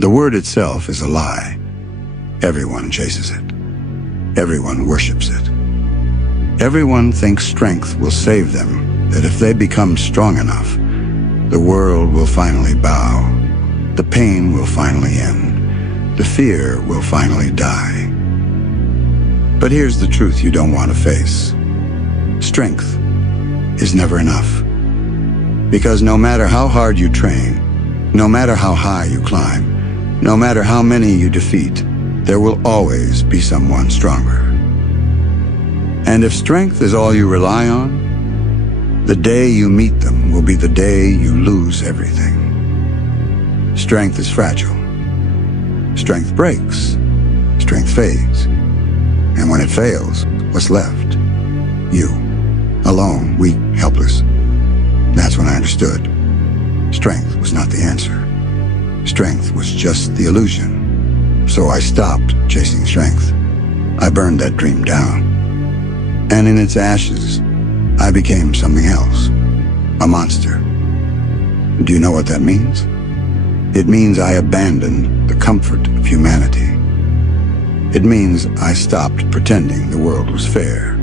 The word itself is a lie. Everyone chases it. Everyone worships it. Everyone thinks strength will save them, that if they become strong enough, the world will finally bow. The pain will finally end. The fear will finally die. But here's the truth you don't want to face. Strength is never enough. Because no matter how hard you train, no matter how high you climb, no matter how many you defeat, there will always be someone stronger. And if strength is all you rely on, the day you meet them will be the day you lose everything. Strength is fragile. Strength breaks. Strength fades. And when it fails, what's left? You. Alone, weak, helpless. That's when I understood. Strength was not the answer. Strength was just the illusion. So I stopped chasing strength. I burned that dream down. And in its ashes, I became something else. A monster. Do you know what that means? It means I abandoned the comfort of humanity. It means I stopped pretending the world was fair.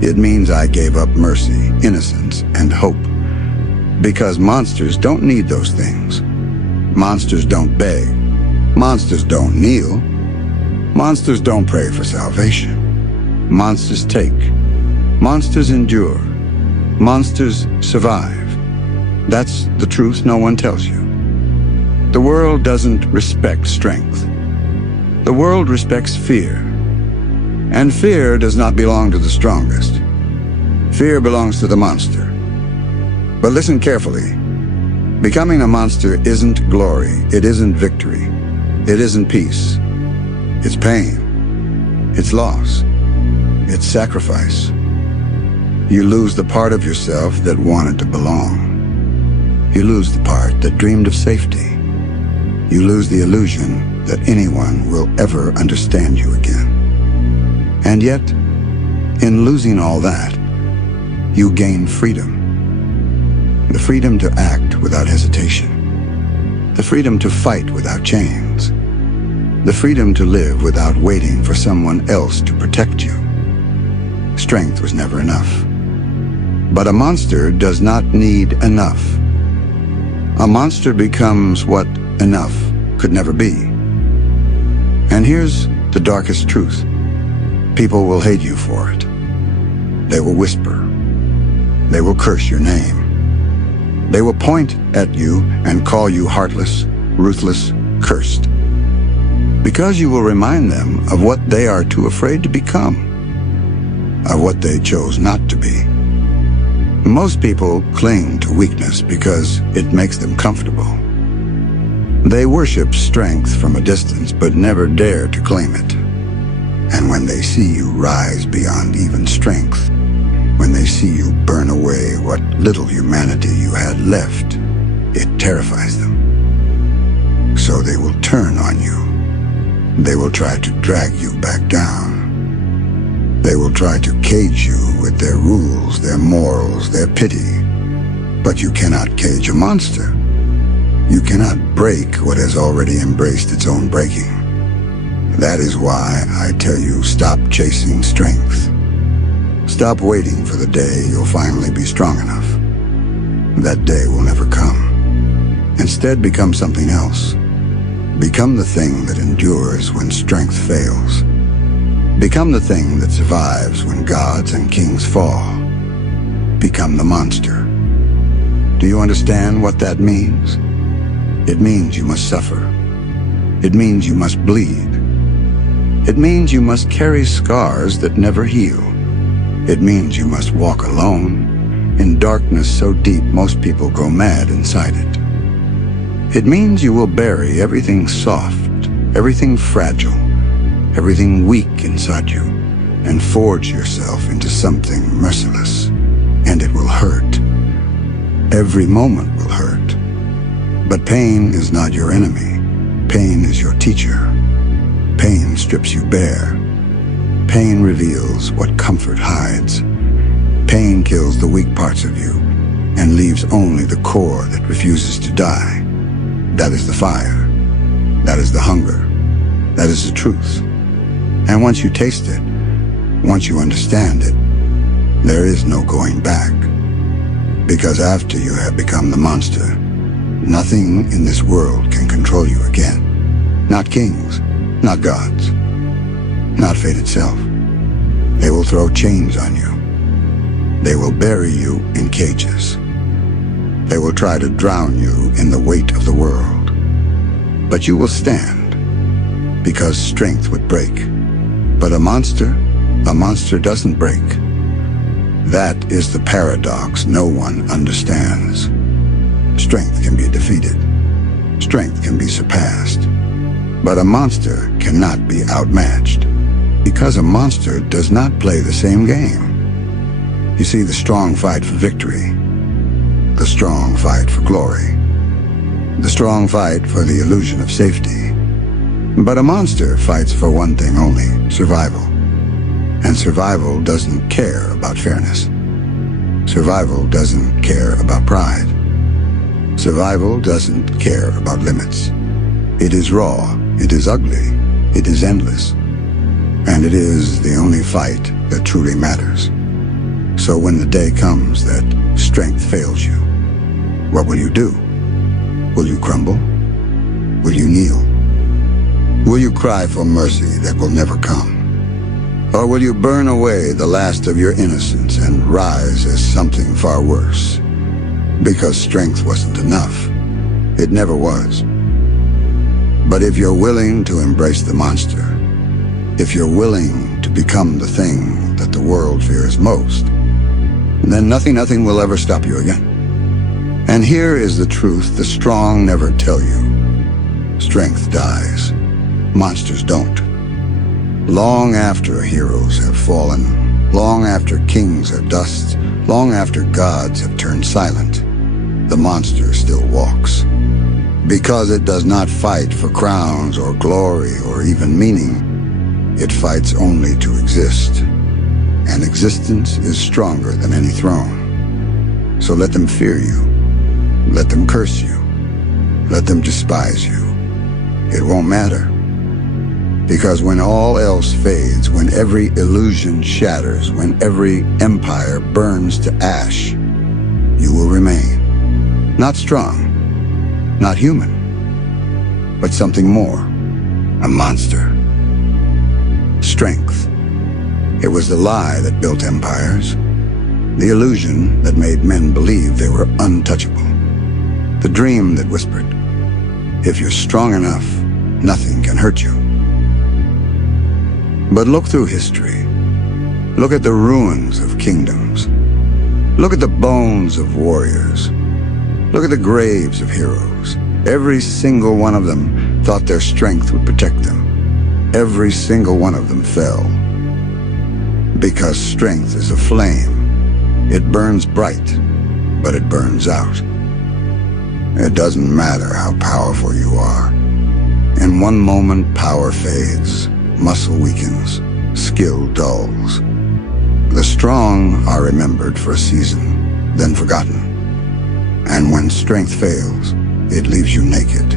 It means I gave up mercy, innocence, and hope. Because monsters don't need those things. Monsters don't beg. Monsters don't kneel. Monsters don't pray for salvation. Monsters take. Monsters endure. Monsters survive. That's the truth no one tells you. The world doesn't respect strength. The world respects fear. And fear does not belong to the strongest. Fear belongs to the monster. But listen carefully. Becoming a monster isn't glory. It isn't victory. It isn't peace. It's pain. It's loss. It's sacrifice. You lose the part of yourself that wanted to belong. You lose the part that dreamed of safety. You lose the illusion that anyone will ever understand you again. And yet, in losing all that, you gain freedom. The freedom to act without hesitation. The freedom to fight without chains. The freedom to live without waiting for someone else to protect you. Strength was never enough. But a monster does not need enough. A monster becomes what enough could never be. And here's the darkest truth. People will hate you for it. They will whisper. They will curse your name. They will point at you and call you heartless, ruthless, cursed. Because you will remind them of what they are too afraid to become, of what they chose not to be. Most people cling to weakness because it makes them comfortable. They worship strength from a distance but never dare to claim it. And when they see you rise beyond even strength, when they see you burn away what little humanity you had left, it terrifies them. So they will turn on you. They will try to drag you back down. They will try to cage you with their rules, their morals, their pity. But you cannot cage a monster. You cannot break what has already embraced its own breaking. That is why I tell you, stop chasing strength. Stop waiting for the day you'll finally be strong enough. That day will never come. Instead, become something else. Become the thing that endures when strength fails. Become the thing that survives when gods and kings fall. Become the monster. Do you understand what that means? It means you must suffer. It means you must bleed. It means you must carry scars that never heal. It means you must walk alone, in darkness so deep most people go mad inside it. It means you will bury everything soft, everything fragile, everything weak inside you, and forge yourself into something merciless. And it will hurt. Every moment will hurt. But pain is not your enemy. Pain is your teacher. Pain strips you bare. Pain reveals what comfort hides. Pain kills the weak parts of you and leaves only the core that refuses to die. That is the fire. That is the hunger. That is the truth. And once you taste it, once you understand it, there is no going back. Because after you have become the monster, nothing in this world can control you again. Not kings, not gods, not fate itself. They will throw chains on you. They will bury you in cages. They will try to drown you in the weight of the world. But you will stand, because strength would break. But a monster doesn't break. That is the paradox no one understands. Strength can be defeated. Strength can be surpassed. But a monster cannot be outmatched, because a monster does not play the same game. You see, the strong fight for victory. The strong fight for glory. The strong fight for the illusion of safety. But a monster fights for one thing only, survival. And survival doesn't care about fairness. Survival doesn't care about pride. Survival doesn't care about limits. It is raw, it is ugly, it is endless. And it is the only fight that truly matters. So when the day comes that strength fails you, what will you do? Will you crumble? Will you kneel? Will you cry for mercy that will never come? Or will you burn away the last of your innocence and rise as something far worse? Because strength wasn't enough. It never was. But if you're willing to embrace the monster, if you're willing to become the thing that the world fears most, then nothing will ever stop you again. And here is the truth the strong never tell you. Strength dies. Monsters don't. Long after heroes have fallen, long after kings are dust, long after gods have turned silent, the monster still walks. Because it does not fight for crowns or glory or even meaning. It fights only to exist. And existence is stronger than any throne. So let them fear you. Let them curse you. Let them despise you. It won't matter. Because when all else fades, when every illusion shatters, when every empire burns to ash, you will remain. Not strong, not human, but something more. A monster. Strength. It was the lie that built empires. The illusion that made men believe they were untouchable. The dream that whispered, if you're strong enough, nothing can hurt you. But look through history. Look at the ruins of kingdoms. Look at the bones of warriors. Look at the graves of heroes. Every single one of them thought their strength would protect them. Every single one of them fell. Because strength is a flame. It burns bright, but it burns out. It doesn't matter how powerful you are. In one moment, power fades, muscle weakens, skill dulls. The strong are remembered for a season, then forgotten. And when strength fails, it leaves you naked.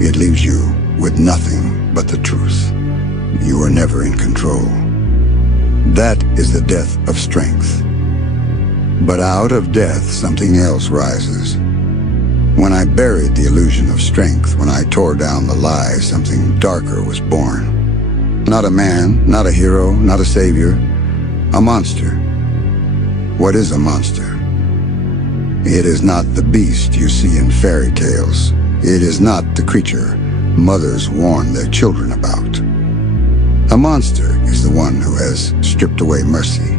It leaves you with nothing but the truth. You are never in control. That is the death of strength. But out of death, something else rises. When I buried the illusion of strength, when I tore down the lie, something darker was born. Not a man, not a hero, not a savior. A monster. What is a monster? It is not the beast you see in fairy tales. It is not the creature mothers warn their children about. A monster is the one who has stripped away mercy.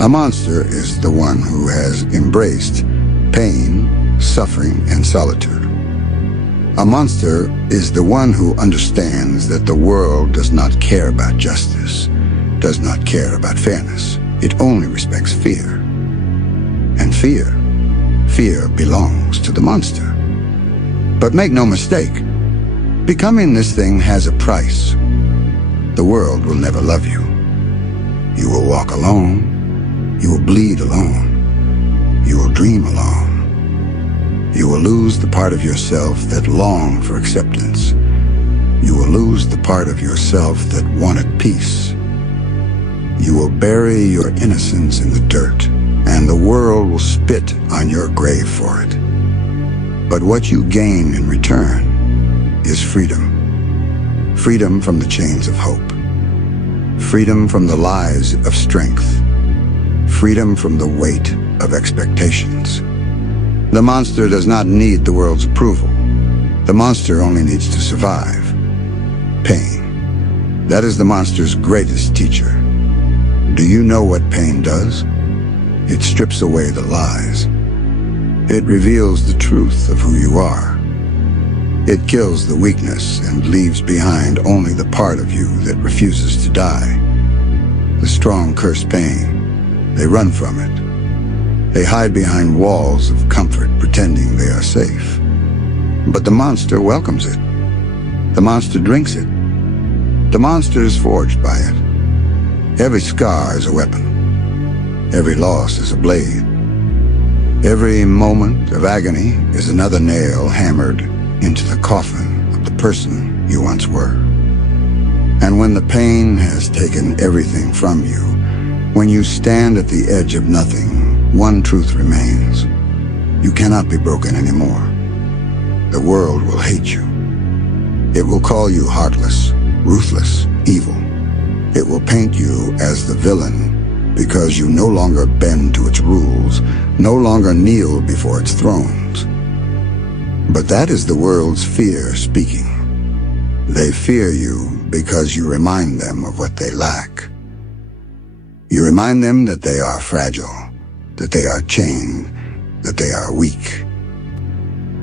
A monster is the one who has embraced pain, suffering, and solitude. A monster is the one who understands that the world does not care about justice, does not care about fairness. It only respects fear. And fear belongs to the monster. But make no mistake, becoming this thing has a price. The world will never love you. You will walk alone. You will bleed alone. You will dream alone. You will lose the part of yourself that longs for acceptance, you will lose the part of yourself that wanted peace. You will bury your innocence in the dirt, and the world will spit on your grave for it. But what you gain in return is freedom. Freedom from the chains of hope. Freedom from the lies of strength. Freedom from the weight of expectations. The monster does not need the world's approval. The monster only needs to survive. Pain. That is the monster's greatest teacher. Do you know what pain does? It strips away the lies. It reveals the truth of who you are. It kills the weakness and leaves behind only the part of you that refuses to die. The strong curse pain. They run from it. They hide behind walls of comfort, pretending they are safe. But the monster welcomes it. The monster drinks it. The monster is forged by it. Every scar is a weapon. Every loss is a blade. Every moment of agony is another nail hammered into the coffin of the person you once were. And when the pain has taken everything from you, when you stand at the edge of nothing, one truth remains. You cannot be broken anymore. The world will hate you. It will call you heartless, ruthless, evil. It will paint you as the villain because you no longer bend to its rules, no longer kneel before its thrones. But that is the world's fear speaking. They fear you because you remind them of what they lack. You remind them that they are fragile, that they are chained, that they are weak.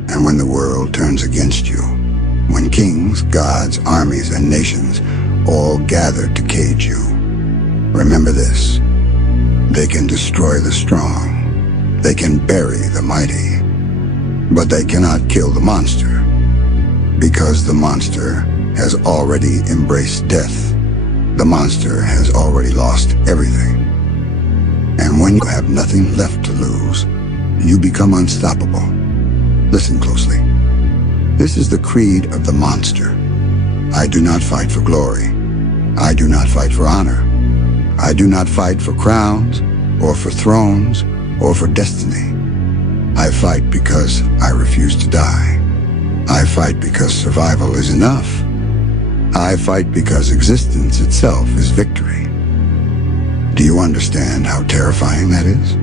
And when the world turns against you, when kings, gods, armies, and nations all gather to cage you, remember this: they can destroy the strong, they can bury the mighty, but they cannot kill the monster, because the monster has already embraced death. The monster has already lost everything. And when you have nothing left to lose, you become unstoppable. Listen closely. This is the creed of the monster. I do not fight for glory. I do not fight for honor. I do not fight for crowns, or for thrones, or for destiny. I fight because I refuse to die. I fight because survival is enough. I fight because existence itself is victory. Do you understand how terrifying that is?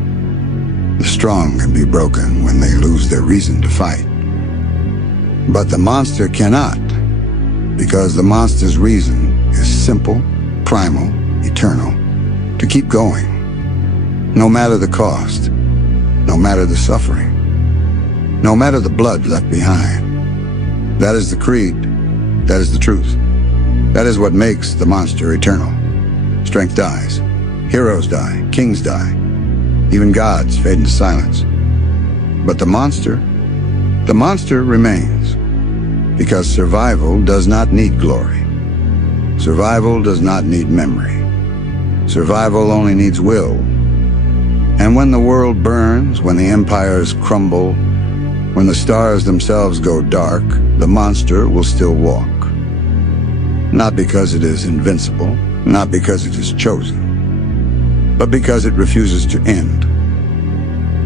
The strong can be broken when they lose their reason to fight. But the monster cannot, because the monster's reason is simple, primal, eternal, to keep going, no matter the cost, no matter the suffering, no matter the blood left behind. That is the creed. That is the truth. That is what makes the monster eternal. Strength dies. Heroes die. Kings die. Even gods fade into silence. But the monster remains. Because survival does not need glory. Survival does not need memory. Survival only needs will. And when the world burns, when the empires crumble, when the stars themselves go dark, the monster will still walk. Not because it is invincible, not because it is chosen, but because it refuses to end.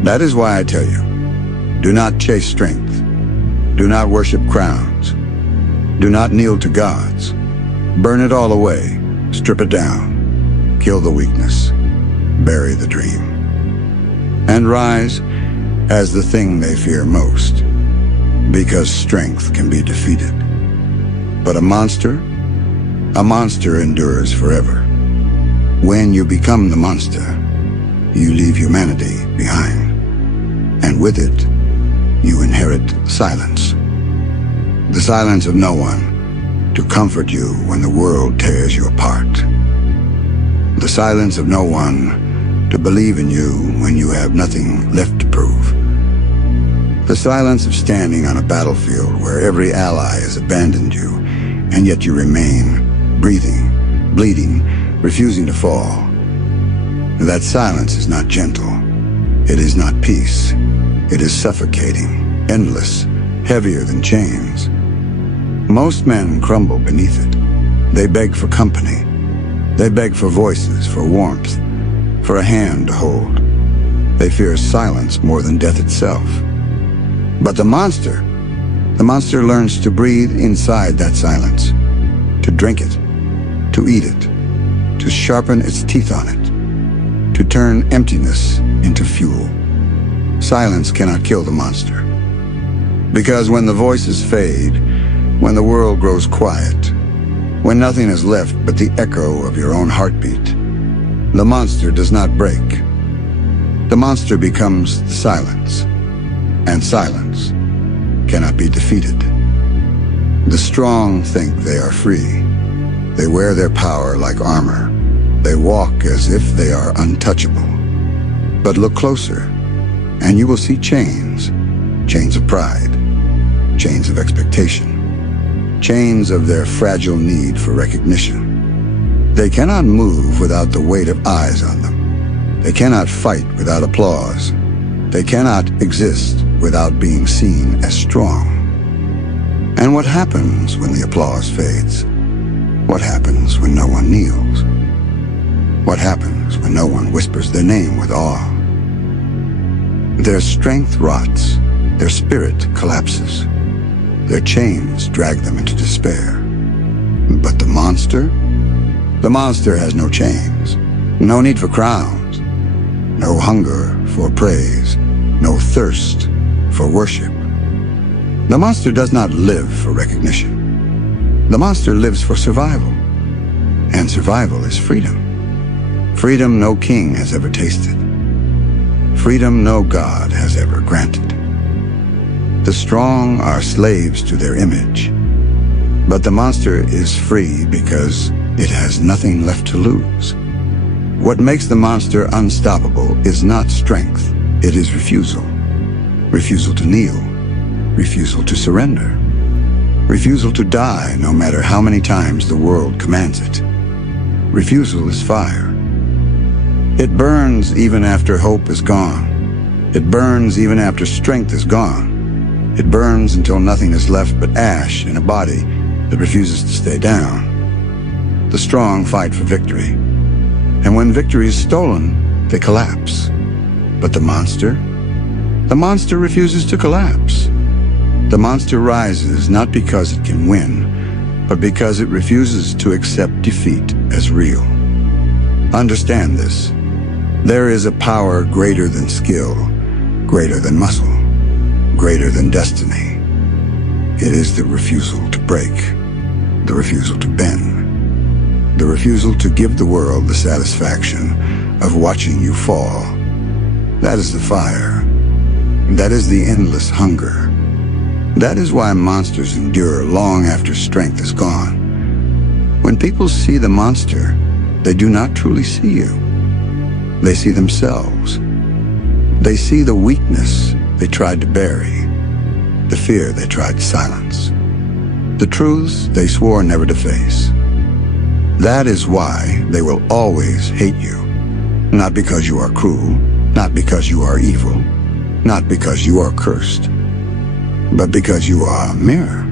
That is why I tell you, do not chase strength. Do not worship crowns. Do not kneel to gods. Burn it all away. Strip it down. Kill the weakness. Bury the dream. And rise as the thing they fear most, because strength can be defeated. But a monster endures forever. When you become the monster, you leave humanity behind. And with it, you inherit silence. The silence of no one to comfort you when the world tears you apart. The silence of no one to believe in you when you have nothing left to prove. The silence of standing on a battlefield where every ally has abandoned you, and yet you remain, breathing, bleeding, refusing to fall. That silence is not gentle. It is not peace. It is suffocating, endless, heavier than chains. Most men crumble beneath it. They beg for company. They beg for voices, for warmth, for a hand to hold. They fear silence more than death itself. But the monster learns to breathe inside that silence, to drink it, to eat it, to sharpen its teeth on it, to turn emptiness into fuel. Silence cannot kill the monster. Because when the voices fade, when the world grows quiet, when nothing is left but the echo of your own heartbeat, the monster does not break. The monster becomes silence, and silence cannot be defeated. The strong think they are free. They wear their power like armor. They walk as if they are untouchable. But look closer, and you will see chains. Chains of pride. Chains of expectation. Chains of their fragile need for recognition. They cannot move without the weight of eyes on them. They cannot fight without applause. They cannot exist without being seen as strong. And what happens when the applause fades? What happens when no one kneels? What happens when no one whispers their name with awe? Their strength rots. Their spirit collapses. Their chains drag them into despair. But the monster? The monster has no chains, no need for crowns, no hunger for praise, no thirst for worship. The monster does not live for recognition. The monster lives for survival. And survival is freedom. Freedom no king has ever tasted. Freedom no God has ever granted. The strong are slaves to their image. But the monster is free because it has nothing left to lose. What makes the monster unstoppable is not strength. It is refusal. Refusal to kneel. Refusal to surrender. Refusal to die no matter how many times the world commands it. Refusal is fire. It burns even after hope is gone. It burns even after strength is gone. It burns until nothing is left but ash in a body that refuses to stay down. The strong fight for victory. And when victory is stolen, they collapse. But the monster refuses to collapse. The monster rises not because it can win, but because it refuses to accept defeat as real. Understand this. There is a power greater than skill, greater than muscle, greater than destiny. It is the refusal to break, the refusal to bend, the refusal to give the world the satisfaction of watching you fall. That is the fire. That is the endless hunger. That is why monsters endure long after strength is gone. When people see the monster, they do not truly see you. They see themselves. They see the weakness they tried to bury, the fear they tried to silence, the truths they swore never to face. That is why they will always hate you. Not because you are cruel, not because you are evil, not because you are cursed, but because you are a mirror.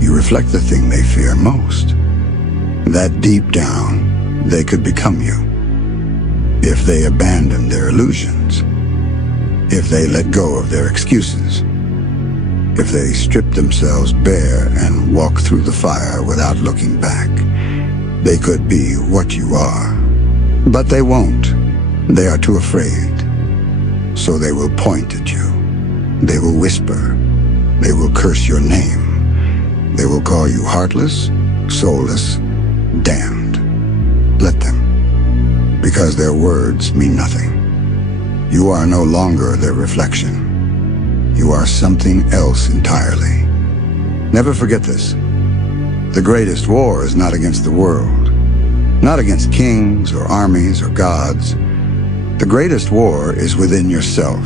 You reflect the thing they fear most. That deep down, they could become you. If they abandon their illusions, if they let go of their excuses, if they strip themselves bare and walk through the fire without looking back, they could be what you are. But they won't. They are too afraid. So they will point at you. They will whisper. They will curse your name. They will call you heartless, soulless, damned. Let them. Because their words mean nothing. You are no longer their reflection. You are something else entirely. Never forget this. The greatest war is not against the world, not against kings or armies or gods. The greatest war is within yourself.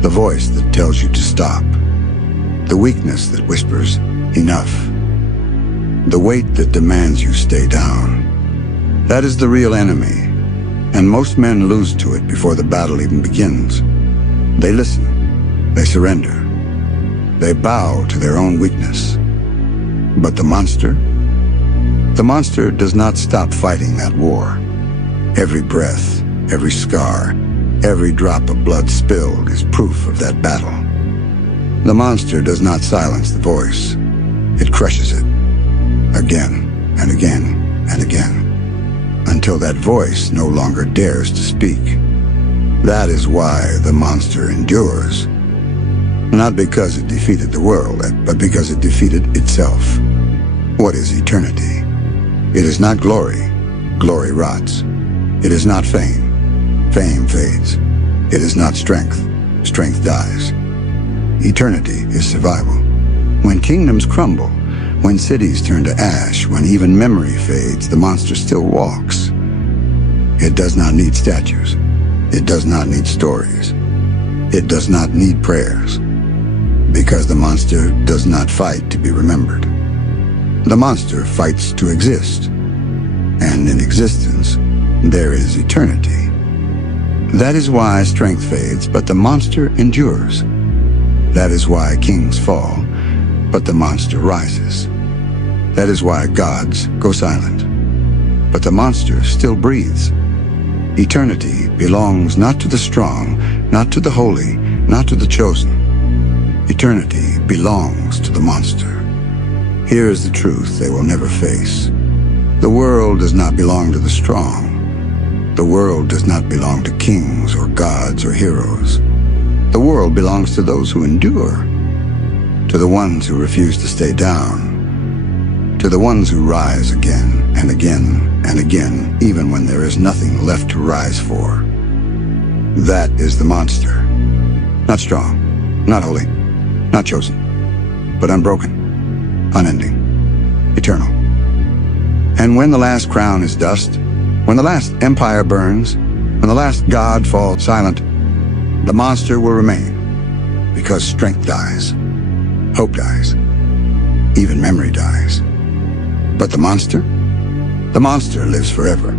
The voice that tells you to stop. The weakness that whispers, enough. The weight that demands you stay down. That is the real enemy, and most men lose to it before the battle even begins. They listen. They surrender. They bow to their own weakness. But the monster? The monster does not stop fighting that war. Every breath, every scar, every drop of blood spilled is proof of that battle. The monster does not silence the voice. It crushes it, again and again and again, until that voice no longer dares to speak. That is why the monster endures. Not because it defeated the world, but because it defeated itself. What is eternity? It is not glory. Glory rots. It is not fame. Fame fades. It is not strength. Strength dies. Eternity is survival. When kingdoms crumble, when cities turn to ash, when even memory fades, the monster still walks. It does not need statues. It does not need stories. It does not need prayers. Because the monster does not fight to be remembered. The monster fights to exist. And in existence, there is eternity. That is why strength fades, but the monster endures. That is why kings fall, but the monster rises. That is why gods go silent, but the monster still breathes. Eternity belongs not to the strong, not to the holy, not to the chosen. Eternity belongs to the monster. Here is the truth they will never face. The world does not belong to the strong. The world does not belong to kings or gods or heroes. The world belongs to those who endure, to the ones who refuse to stay down, to the ones who rise again and again and again, even when there is nothing left to rise for. That is the monster. Not strong, not holy, not chosen, but unbroken, unending, eternal. And when the last crown is dust, when the last empire burns, when the last god falls silent, the monster will remain, because strength dies, hope dies, even memory dies. But the monster lives forever.